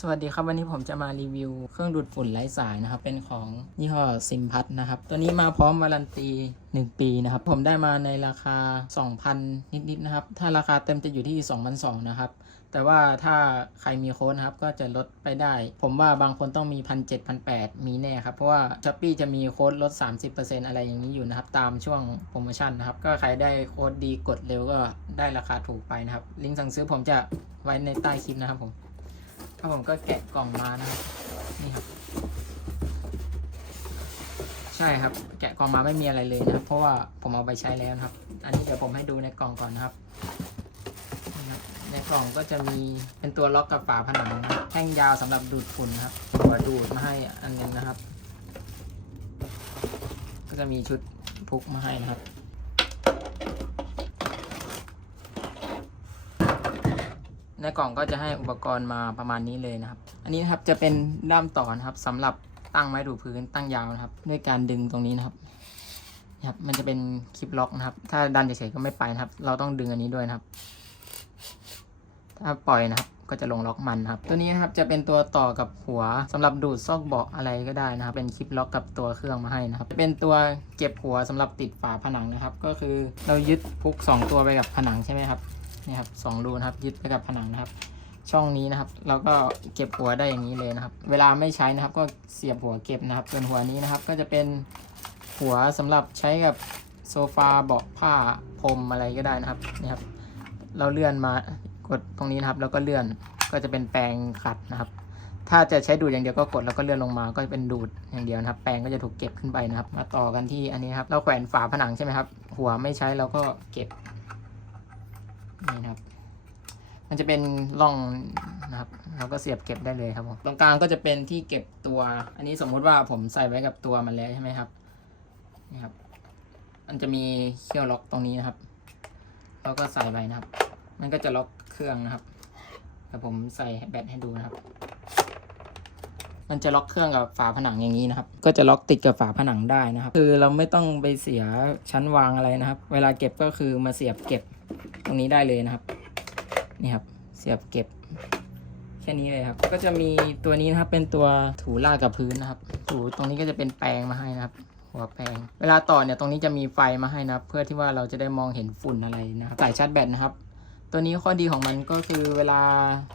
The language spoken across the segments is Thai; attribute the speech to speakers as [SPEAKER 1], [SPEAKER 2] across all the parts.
[SPEAKER 1] สวัสดีครับวันนี้ผมจะมารีวิวเครื่องดูดฝุ่นไร้สายนะครับ เป็นของยี่ห้อซิมพัทนะครับ ตัวนี้มาพร้อมวารันตี 1 ปีนะครับ ผมได้มาในราคา 2,000 นิดๆนะครับ ถ้าราคาเต็มจะอยู่ที่ 2,200นะครับ แต่ว่าถ้าใครมีโค้ดนะครับก็จะลดไปได้ ผมว่าบางคนต้องมี 1 7 0 0 1,800 มีแน่ครับ เพราะว่าช้อปปีจะมีโค้ดลด 30%อะไรอย่างนี้อยู่นะครับ ตามช่วงโปรโมชั่นนะครับ ก็ใครได้โค้ดดีกดเร็วก็ได้ราคาถูกไปนะครับ ลิงก์สั่งซื้อผมจะไว้ในใต้คลิปนะครับผม ถ้าผมก็แกะกล่องมานะครับนี่ครับ ใช่ครับ แกะกล่องมาไม่มีอะไรเลยนะครับเพราะว่าผมเอาไปใช้แล้วนะครับ อันนี้เดี๋ยวผมให้ดูในกล่องก่อนนะครับในกล่องก็จะมีเป็นตัวล็อกกับฝาผนังแท่งยาวสำหรับดูดฝุ่นนะครับหัวดูดมาให้อันนึงนะครับ ก็จะมีชุดพุกมาให้นะครับ ในกล่องก็จะให้อุปกรณ์มาประมาณนี้เลยนะครับ อันนี้นะครับจะเป็นด้ามต่อนะครับสำหรับตั้งไม้ถูพื้นตั้งยาวนะครับ ด้วยการดึงตรงนี้นะครับนะครับมันจะเป็นคลิปล็อกนะครับ ถ้าดันเฉยๆก็ไม่ไปนะครับ เราต้องดึงอันนี้ด้วยนะครับ ถ้าปล่อยนะครับ ก็จะลงล็อกมันครับ ตัวนี้นะครับจะเป็นตัวต่อกับหัวสำหรับดูดซอกเบาะอะไรก็ได้นะครับ เป็นคลิปล็อกกับตัวเครื่องมาให้นะครับจะเป็นตัวเก็บหัวสำหรับติดฝาผนังนะครับ ก็คือเรายึดพุกสองตัวไปกับผนังใช่ไหมครับ นี่ครับสองรูนะครับยึดไปกับผนังนะครับ ช่องนี้นะครับเราก็เก็บหัวได้อย่างนี้เลยนะครับ เวลาไม่ใช้นะครับ ก็เสียบหัวเก็บนะครับส่วนหัวนี้นะครับ ก็จะเป็นหัวสำหรับใช้กับโซฟาเบาะผ้าพรมอะไรก็ได้นะครับนี่ครับ เราเลื่อนมากดตรงนี้นะครับ แล้วก็เลื่อนก็จะเป็นแปรงขัดนะครับ ถ้าจะใช้ดูดอย่างเดียวก็กดแล้วก็เลื่อนลงมาก็จะเป็นดูดอย่างเดียวนะครับ แปรงก็จะถูกเก็บขึ้นไปนะครับ มาต่อกันที่อันนี้ครับ เราแขวนฝาผนังใช่ไหมครับ หัวไม่ใช้เราก็เก็บ นี่นะครับ มันจะเป็นร่องนะครับ เราก็เสียบเก็บได้เลยครับผมตรงกลางก็จะเป็นที่เก็บตัว อันนี้สมมุติว่าผมใส่ไว้กับตัวมันแล้วใช่ไหมครับนี่ครับ มันจะมีเขี้ยวล็อกตรงนี้นะครับเราก็ใส่ไว้นะครับ มันก็จะล็อกเครื่องนะครับแต่ผมใส่แบตให้ดูนะครับ มันจะล็อกเครื่องกับฝาผนังอย่างนี้นะครับ ก็จะล็อกติดกับฝาผนังได้นะครับ คือเราไม่ต้องไปเสียชั้นวางอะไรนะครับ เวลาเก็บก็คือมาเสียบเก็บตรงนี้ได้เลยนะครับ นี่ครับ เสียบเก็บแค่นี้เลยครับ ก็จะมีตัวนี้นะครับ เป็นตัวถูลากกับพื้นนะครับ ถูตรงนี้ก็จะเป็นแปรงมาให้นะครับหัวแปรงเวลาต่อเนี่ยตรงนี้จะมีไฟมาให้นะครับ เพื่อที่ว่าเราจะได้มองเห็นฝุ่นอะไรนะครับสายชาร์จแบตนะครับ ตัวนี้ข้อดีของมันก็คือเวลา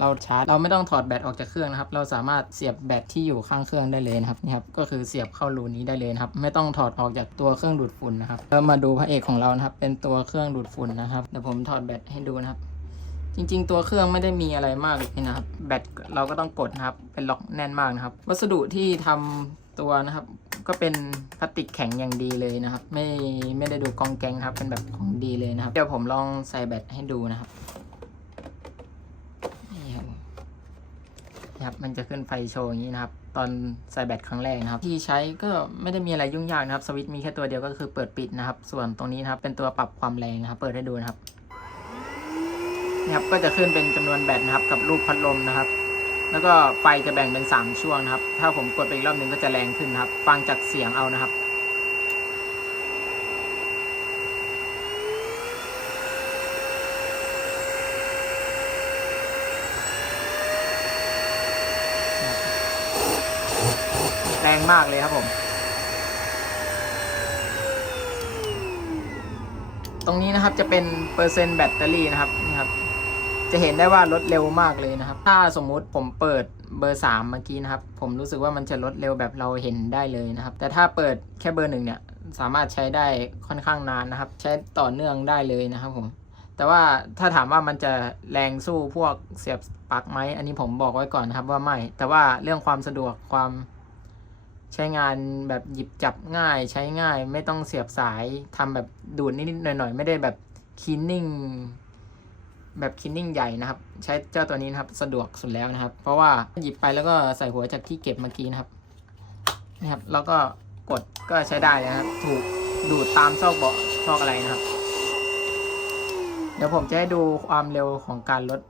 [SPEAKER 1] เราชาร์จ เราไม่ต้องถอดแบตออกจากเครื่องนะครับ เราสามารถเสียบแบตที่อยู่ข้างเครื่องได้เลยนะครับนี่ครับก็คือเสียบเข้ารูนี้ได้เลยครับ ไม่ต้องถอดออกจากตัวเครื่องดูดฝุ่นนะครับแล้วมาดูพระเอกของเรานะครับ เป็นตัวเครื่องดูดฝุ่นนะครับเดี๋ยวผมถอดแบตให้ดูนะครับ จริง ๆ ตัวเครื่องไม่ได้มีอะไรมากเลยนะครับ แบตเราก็ต้องกดนะครับเป็นล็อกแน่นมากนะครับ วัสดุที่ทำตัวนะครับ ก็เป็นพลาสติกแข็งอย่างดีเลยนะครับ ไม่ไม่ได้ดูกองแกงครับ เป็นแบบของดีเลยนะครับ เดี๋ยวผมลองใส่แบตให้ดูนะครับนี่ครับมันจะขึ้นไฟโชว์อย่างนี้นะครับ ตอนใส่แบตครั้งแรกนะครับ ที่ใช้ก็ไม่ได้มีอะไรยุ่งยากนะครับ สวิตช์มีแค่ตัวเดียวก็คือเปิดปิดนะครับ ส่วนตรงนี้นะครับ เป็นตัวปรับความแรงนะครับ เปิดให้ดูนะครับนะครับก็จะขึ้นเป็นจำนวนแบตนะครับ กับลูกพัดลมนะครับ แล้วก็ไฟจะแบ่งเป็น 3 ช่วงนะครับ ถ้าผมกดไปอีกรอบหนึ่งก็จะแรงขึ้นครับ ฟังจากเสียงเอานะครับ แรงมากเลยครับผม ตรงนี้นะครับจะเป็นเปอร์เซ็นต์แบตเตอรี่นะครับนี่ครับ จะเห็นได้ว่าลดเร็วมากเลยนะครับ ถ้าสมมุติผมเปิดเบอร์สามเมื่อกี้นะครับ ผมรู้สึกว่ามันจะลดเร็วแบบเราเห็นได้เลยนะครับ แต่ถ้าเปิดแค่เบอร์หนึ่งเนี่ยสามารถใช้ได้ค่อนข้างนานนะครับ ใช้ต่อเนื่องได้เลยนะครับผมแต่ว่าถ้าถามว่ามันจะแรงสู้พวกเสียบปลั๊กไหมอันนี้ผมบอกไว้ก่อนนะครับว่าไม่ แต่ว่าเรื่องความสะดวกความใช้งานแบบหยิบจับง่ายใช้ง่าย ไม่ต้องเสียบสายทำแบบดูดนิดๆหน่อยๆ ไม่ได้แบบคีนนิ่ง แบบคินนิ่งใหญ่นะครับ ใช้เจ้าตัวนี้นะครับ สะดวกสุดแล้วนะครับ เพราะว่าหยิบไปแล้วก็ใส่หัวจากที่เก็บเมื่อกี้นะครับนะครับแล้วก็กดก็ใช้ได้นะครับ ถูกดูดตามซอกเบาะซอกอะไรนะครับ เดี๋ยวผมจะให้ดูความเร็วของการลด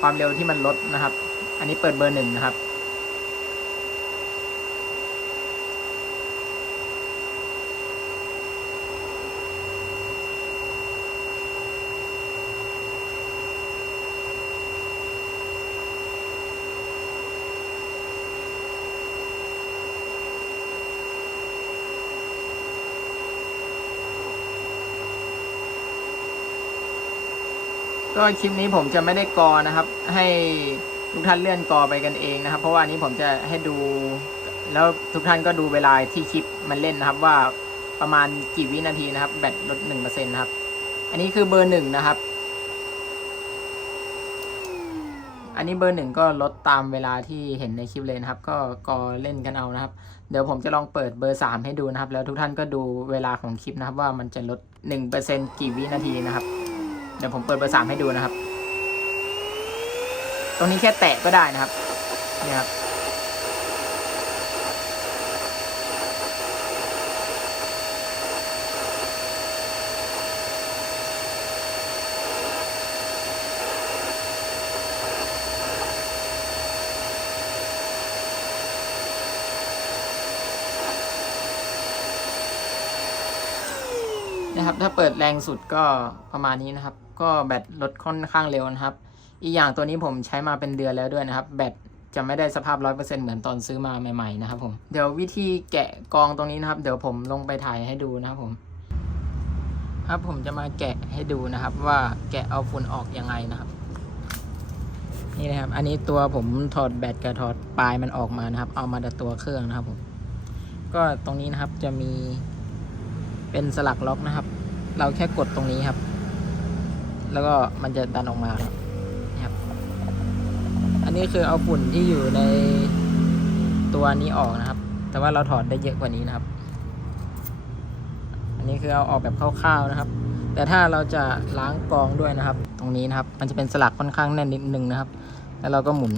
[SPEAKER 1] ความเร็วที่มันลดนะครับ อันนี้เปิดเบอร์หนึ่งนะครับ ก็คลิปนี้ผมจะไม่ได้กอนะครับ ให้ทุกท่านเลื่อนกอไปกันเองนะครับ เพราะว่านี้ผมจะให้ดู แล้วทุกท่านก็ดูเวลาที่คลิปมันเล่นนะครับ ว่าประมาณกี่วินาทีนะครับ แบตลดหนึ่งเปอร์เซ็นต์นะครับ อันนี้คือเบอร์หนึ่งนะครับ อันนี้เบอร์หนึ่งก็ลดตามเวลาที่เห็นในคลิปเลยนะครับ ก็กอเล่นกันเอานะครับ เดี๋ยวผมจะลองเปิดเบอร์สามให้ดูนะครับ แล้วทุกท่านก็ดูเวลาของคลิปนะครับ ว่ามันจะลดหนึ่งเปอร์เซ็นกี่วินาทีนะครับ เดี๋ยวผมเปิดเบอร์สามให้ดูนะครับ ตรงนี้แค่แตะก็ได้นะครับเนี่ยครับนะครับถ้าเปิดแรงสุดก็ประมาณนี้นะครับ ก็แบตลดค่อนข้างเร็วนะครับ อีกอย่างตัวนี้ผมใช้มาเป็นเดือนแล้วด้วยนะครับ แบตจะไม่ได้สภาพ 100%เหมือนตอนซื้อมาใหม่ๆนะครับผมเดี๋ยววิธีแกะกองตรงนี้นะครับ เดี๋ยวผมลงไปถ่ายให้ดูนะครับผม ครับผมจะมาแกะให้ดูนะครับ ว่าแกะเอาฝุ่นออกยังไงนะครับ นี่นะครับ อันนี้ตัวผมถอดแบตกับถอดปลายมันออกมานะครับ เอามาแต่ตัวเครื่องนะครับผมก็ตรงนี้นะครับจะมีเป็นสลักล็อกนะครับ เราแค่กดตรงนี้ครับ แล้วก็มันจะดันออกมาครับนี่ครับ อันนี้คือเอาฝุ่นที่อยู่ในตัวนี้ออกนะครับ แต่ว่าเราถอดได้เยอะกว่านี้นะครับ อันนี้คือเอาออกแบบคร่าวๆนะครับ แต่ถ้าเราจะล้างกรองด้วยนะครับ ตรงนี้นะครับ มันจะเป็นสลักค่อนข้างแน่นนิดนึงนะครับ แล้วเราก็หมุน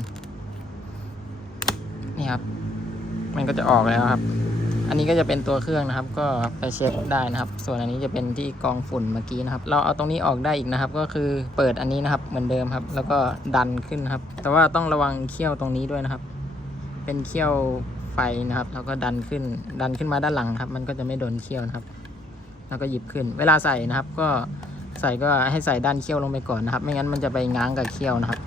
[SPEAKER 1] นี่ครับ มันก็จะออกแล้วครับ อันนี้ก็จะเป็นตัวเครื่องนะครับ ก็ไปเช็คได้นะครับ ส่วนอันนี้จะเป็นที่กองฝุ่นเมื่อกี้นะครับ เราเอาตรงนี้ออกได้อีกนะครับ ก็คือเปิดอันนี้นะครับเหมือนเดิมครับ แล้วก็ดันขึ้นครับ แต่ว่าต้องระวังเขี้ยวตรงนี้ด้วยนะครับ เป็นเขี้ยวไฟนะครับ แล้วก็ดันขึ้น ดันขึ้นมาด้านหลังครับ มันก็จะไม่โดนเขี้ยวนะครับ แล้วก็หยิบขึ้น เวลาใส่นะครับ ก็ใส่ก็ให้ใส่ด้านเขี้ยวลงไปก่อนนะครับ ไม่งั้นมันจะไปง้างกับเขี้ยวนะครับ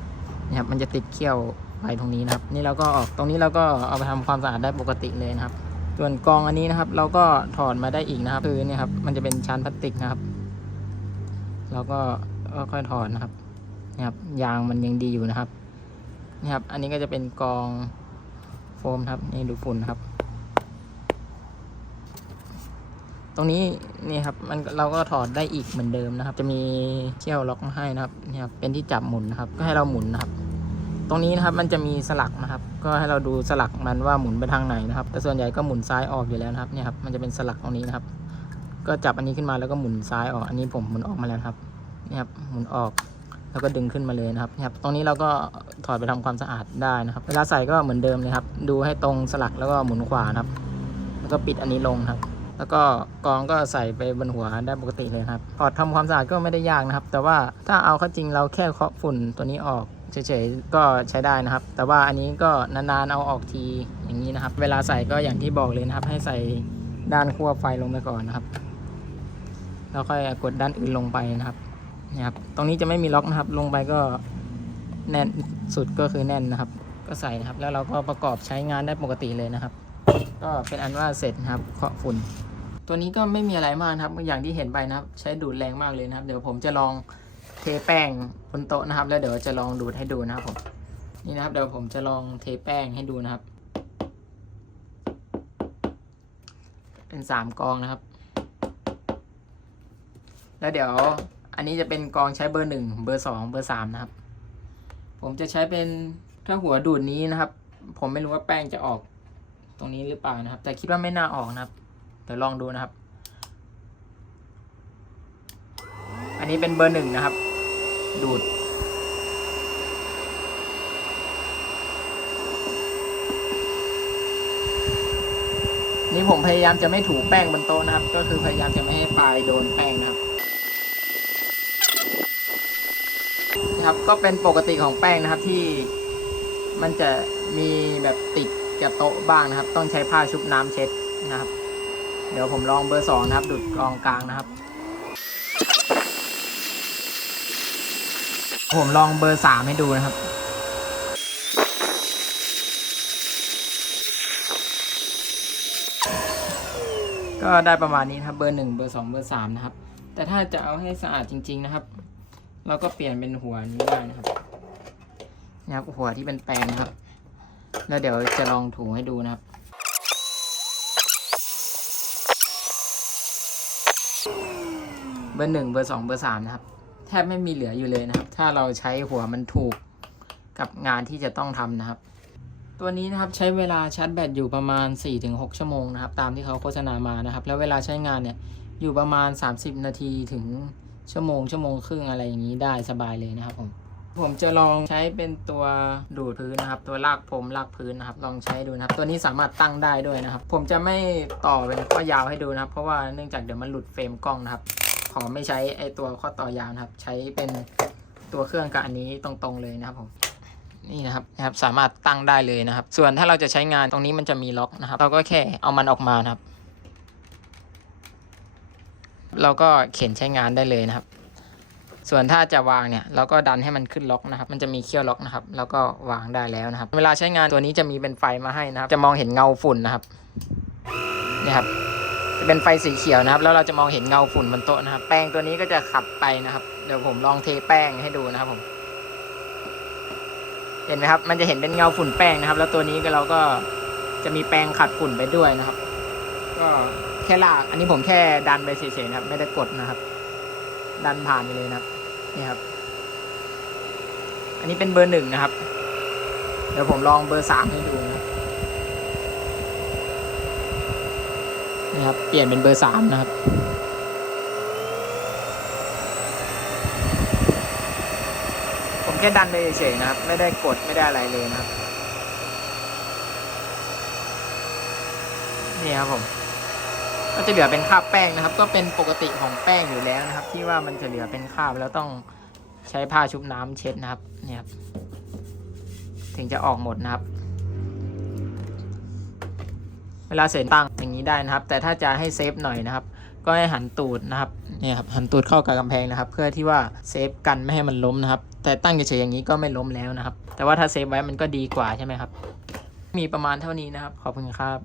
[SPEAKER 1] นี่ครับ มันจะติดเขี้ยวไปตรงนี้นะครับ นี่เราก็ออกตรงนี้เราก็เอาไปทำความสะอาดได้ปกติเลยนะครับ ส่วนกองอันนี้นะครับ เราก็ถอดมาได้อีกนะครับคือเนี่ยครับ มันจะเป็นชั้นพลาสติกนะครับ เราก็ค่อยถอดนะครับนี่ครับยางมันยังดีอยู่นะครับนี่ครับ อันนี้ก็จะเป็นกองโฟมครับ นี่ดูฝุ่นครับ ตรงนี้นี่ครับ มันเราก็ถอดได้อีกเหมือนเดิมนะครับ จะมีเชี่ยวล็อกมาให้นะครับนี่ครับเป็นที่จับหมุนนะครับ ก็ให้เราหมุนนะครับ ตรงนี้นะครับมันจะมีสลักนะครับ ก็ให้เราดูสลักมันว่าหมุนไปทางไหนนะครับ แต่ส่วนใหญ่ก็หมุนซ้ายออกอยู่แล้วนะครับเนี่ยครับมันจะเป็นสลักตรงนี้นะครับ ก็จับอันนี้ขึ้นมาแล้วก็หมุนซ้ายออก อันนี้ผมหมุนออกมาแล้วครับนี่ครับหมุนออกแล้วก็ดึงขึ้นมาเลยนะครับเนี่ยครับ ตรงนี้เราก็ถอดไปทำความสะอาดได้นะครับ เวลาใส่ก็เหมือนเดิมเลยครับ ดูให้ตรงสลักแล้วก็หมุนขวานะครับ แล้วก็ปิดอันนี้ลงครับ แล้วก็กองก็ใส่ไปบนหัวได้ปกติเลยครับถอดทำความสะอาดก็ไม่ได้ยากนะครับ แต่ว่าถ้าเอาเข้าจริงเราแค่เคาะฝุ่นตัวนี้ออก เฉยๆก็ใช้ได้นะครับ แต่ว่าอันนี้ก็นานๆเอาออกทีอย่างนี้นะครับ เวลาใส่ก็อย่างที่บอกเลยนะครับ ให้ใส่ด้านขั้วไฟลงไปก่อนนะครับแล้วค่อยกดด้านอื่นลงไปนะครับนี่ครับ ตรงนี้จะไม่มีล็อกนะครับ ลงไปก็แน่นสุดก็คือแน่นนะครับ ก็ใส่นะครับ แล้วเราก็ประกอบใช้งานได้ปกติเลยนะครับ ก็เป็นอันว่าเสร็จนะครับเคาะฝุ่น ตัวนี้ก็ไม่มีอะไรมากครับ อย่างที่เห็นไปนะครับ ใช้ดูดแรงมากเลยนะครับ เดี๋ยวผมจะลอง เทแป้งบนโต๊ะนะครับ แล้วเดี๋ยวจะลองดูดให้ดูนะครับผมนี่นะครับเดี๋ยวผมจะลองเทแป้งให้ดูนะครับ เป็นสามกองนะครับ แล้วเดี๋ยวอันนี้จะเป็นกองใช้เบอร์หนึ่งเบอร์สองเบอร์สามนะครับ ผมจะใช้เป็นถ้าหัวดูดนี้นะครับ ผมไม่รู้ว่าแป้งจะออกตรงนี้หรือเปล่านะครับ แต่คิดว่าไม่น่าออกนะครับ เดี๋ยวลองดูนะครับ อันนี้เป็นเบอร์หนึ่งนะครับ ดูด นี่ผมพยายามจะไม่ถูแป้งบนโต๊ะนะครับ ก็คือพยายามจะไม่ให้ปลายโดนแป้งนะครับนะครับก็เป็นปกติของแป้งนะครับที่มันจะมีแบบติดกับโต๊ะบ้างนะครับ ต้องใช้ผ้าชุบน้ำเช็ดนะครับ เดี๋ยวผมลองเบอร์สองนะครับ ดูดกองกลางนะครับ ผมลองเบอร์สามให้ดูนะครับ ก็ได้ประมาณนี้นะครับเบอร์หนึ่งเบอร์สองเบอร์สามนะครับ แต่ถ้าจะเอาให้สะอาดจริง ๆนะครับ เราก็เปลี่ยนเป็นหัวนี้ได้นะครับนะครับหัวที่เป็นแปลนนะครับ แล้วเดี๋ยวจะลองถูให้ดูนะครับเบอร์หนึ่งเบอร์สองเบอร์สามนะครับ แทบไม่มีเหลืออยู่เลยนะครับ ถ้าเราใช้หัวมันถูกกับงานที่จะต้องทำนะครับ ตัวนี้นะครับใช้เวลาชาร์จแบตอยู่ประมาณ 4-6 ชั่วโมงนะครับ ตามที่เขาโฆษณามานะครับ แล้วเวลาใช้งานเนี่ยอยู่ประมาณ 30 นาทีถึงชั่วโมงชั่วโมงครึ่งอะไรอย่างนี้ได้สบายเลยนะครับผมผมจะลองใช้เป็นตัวดูดพื้นนะครับ ตัวลากผมลากพื้นนะครับ ลองใช้ดูนะครับ ตัวนี้สามารถตั้งได้ด้วยนะครับ ผมจะไม่ต่อเป็นข้อยาวให้ดูนะครับ เพราะว่าเนื่องจากเดี๋ยวมันหลุดเฟรมกล้องนะครับ ขอไม่ใช้ไอตัวข้อต่อยาวนะครับ ใช้เป็นตัวเครื่องกับอันนี้ตรงๆเลยนะครับผมนี่นะครับนะครับ สามารถตั้งได้เลยนะครับ ส่วนถ้าเราจะใช้งานตรงนี้มันจะมีล็อกนะครับ เราก็แค่เอามันออกมานะครับ เราก็เข็นใช้งานได้เลยนะครับ ส่วนถ้าจะวางเนี่ย เราก็ดันให้มันขึ้นล็อกนะครับ มันจะมีเขี้ยวล็อกนะครับ แล้วก็วางได้แล้วนะครับ เวลาใช้งานตัวนี้จะมีเป็นไฟมาให้นะครับ จะมองเห็นเงาฝุ่นนะครับนี่ครับ จะเป็นไฟสีเขียวนะครับ แล้วเราจะมองเห็นเงาฝุ่นบนโต๊ะนะครับ แป้งตัวนี้ก็จะขับไปนะครับ เดี๋ยวผมลองเทแป้งให้ดูนะครับผม เห็นไหมครับ มันจะเห็นเป็นเงาฝุ่นแป้งนะครับ แล้วตัวนี้ก็เราก็จะมีแป้งขัดฝุ่นไปด้วยนะครับ ก็แค่ลาก อันนี้ผมแค่ดันไปเฉยๆนะครับ ไม่ได้กดนะครับ ดันผ่านไปเลยนะครับ นี่ครับ อันนี้เป็นเบอร์หนึ่งนะครับ เดี๋ยวผมลองเบอร์สามให้ดูนะ นี่ครับเปลี่ยนเป็นเบอร์สามนะครับผมแค่ดันไปเฉยๆนะครับ ไม่ได้กดไม่ได้อะไรเลยนะครับ นี่ครับผมก็จะเหลือเป็นคราบแป้งนะครับ ก็เป็นปกติของแป้งอยู่แล้วนะครับ ที่ว่ามันจะเหลือเป็นคราบแล้วต้องใช้ผ้าชุบน้ำเช็ดนะครับเนี่ยครับถึงจะออกหมดนะครับ ลาเสร็จตั้งอย่างนี้ได้นะครับ แต่ถ้าจะให้เซฟหน่อยนะครับ ก็ให้หันตูดนะครับเนี่ยครับหันตูดเข้ากับกำแพงนะครับ เพื่อที่ว่าเซฟกันไม่ให้มันล้มนะครับ แต่ตั้งเฉยๆอย่างนี้ก็ไม่ล้มแล้วนะครับ แต่ว่าถ้าเซฟไว้มันก็ดีกว่าใช่ไหมครับ มีประมาณเท่านี้นะครับ ขอบคุณครับ